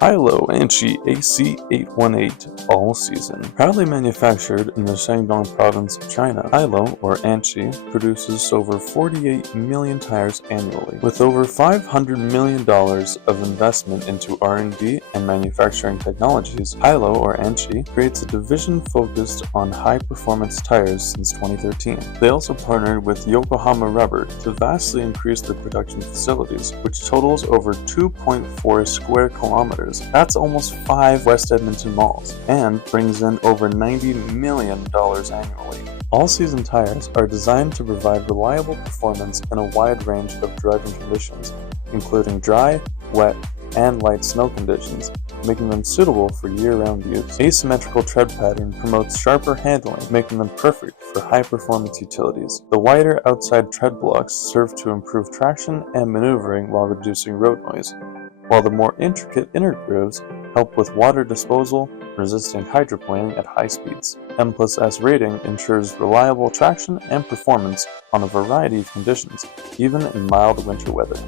Hilo Anchee AC818 All Season. Proudly manufactured in the Shandong province of China, Hilo, or Anchee, produces over 48 million tires annually. With over $500 million of investment into R&D and manufacturing technologies, Hilo, or Anchee, creates a division focused on high-performance tires since 2013. They also partnered with Yokohama Rubber to vastly increase their production facilities, which totals over 2.4 square kilometers. That's almost 5 West Edmonton malls, and brings in over $90 million annually. All-season tires are designed to provide reliable performance in a wide range of driving conditions, including dry, wet, and light snow conditions, making them suitable for year-round use. Asymmetrical tread pattern promotes sharper handling, making them perfect for high-performance utilities. The wider outside tread blocks serve to improve traction and maneuvering while reducing road noise, while the more intricate inner grooves help with water disposal, resisting hydroplaning at high speeds. M+S rating ensures reliable traction and performance on a variety of conditions, even in mild winter weather.